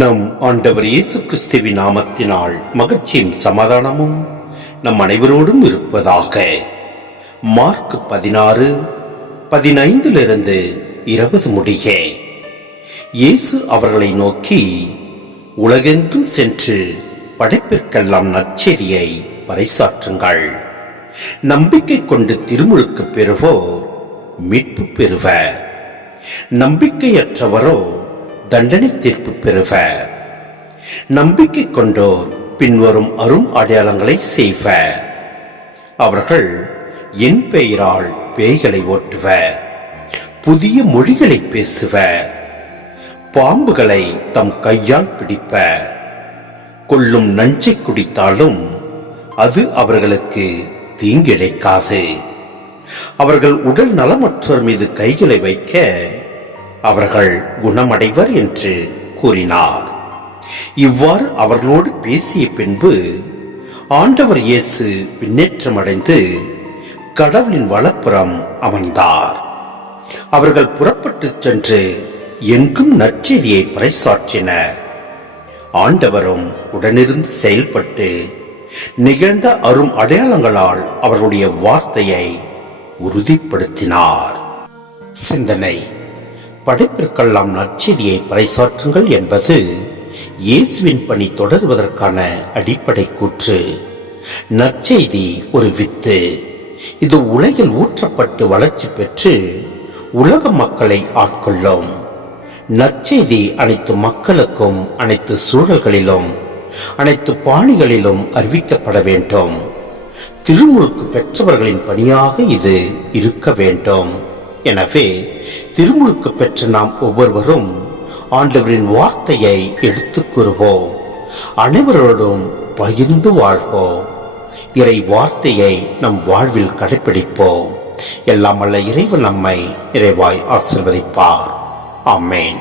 நம் ஆண்டவர் இயேசு கிறிஸ்துவின் நாமத்தினால் மகிழ்ச்சியும் சமாதானமும் நம் அனைவரோடும் இருப்பதாக. மார்க் 16:15 முடிய இயேசு அவர்களை நோக்கி, உலகெங்கும் சென்று படைப்பிற்கெல்லாம் நற்செய்தியை பறைசாற்றுங்கள். நம்பிக்கை கொண்டு திருமுழுக்கு பெறுவோர் மீட்பு பெறுவர், நம்பிக்கையற்றவரோ தண்டனை தீர்ப்பு பெறுவர். நம்பிக்கை கொண்டோர் பின்வரும் அரும் அடையாளங்களை செய்வர். அவர்கள் என் பெயரால் பேய்களை ஓட்டுவர், புதிய மொழிகளை பேசுவர், பாம்புகளை தம் கையால் பிடிப்பர், கொல்லும் நஞ்சை குடித்தாலும் அது அவர்களுக்கு தீங்கிழைக்காது. அவர்கள் உடல் நலமற்றோர் மீது கைகளை வைக்க அவர்கள் குணமடைவர் என்று கூறினார். இவ்வாறு அவர்களோடு பேசிய பின்பு ஆண்டவர் இயேசு விண்ணேற்றமடைந்து கடவுளின் வலப்புறம் அமர்ந்தார். அவர்கள் புறப்பட்டு சென்று எங்கும் நற்செய்தியை பறைசாற்றினர். ஆண்டவரும் உடனிருந்து செயல்பட்டு நிகழ்ந்த அரும் அடையாளங்களால் அவர்களுடைய வார்த்தையை உறுதிப்படுத்தினார். சிந்தனை: படைப்பிற்கெல்லாம் நற்செய்தியை பறைசாற்றுங்கள் என்பது இயேசுவின் பணி தொடர்வதற்கான அடிப்படை கூற்று. நற்செய்தி ஒரு வித்து. இது உலகில் ஊற்றப்பட்டு வளர்ச்சி பெற்று உலக மக்களை ஆட்கொள்ளும். நற்செய்தி அனைத்து மக்களுக்கும், அனைத்து சூழல்களிலும், அனைத்து பாணிகளிலும் அறிவிக்கப்பட வேண்டும். திருமுழுக்கு பெற்றவர்களின் பணியாக இது இருக்க வேண்டும். எனவே திருமுழுக்கு பெற்ற நாம் ஒவ்வொருவரும் ஆண்டவரின் வார்த்தையை எடுத்துக் கூறுவோம், அனைவரோடும் பகிர்ந்து வாழ்வோம், இறை வார்த்தையை நம் வாழ்வில் கடைபிடிப்போம். எல்லாம் வல்ல இறைவன் நம்மை நிறைவாய் ஆசீர்வதிப்பார். ஆமென்.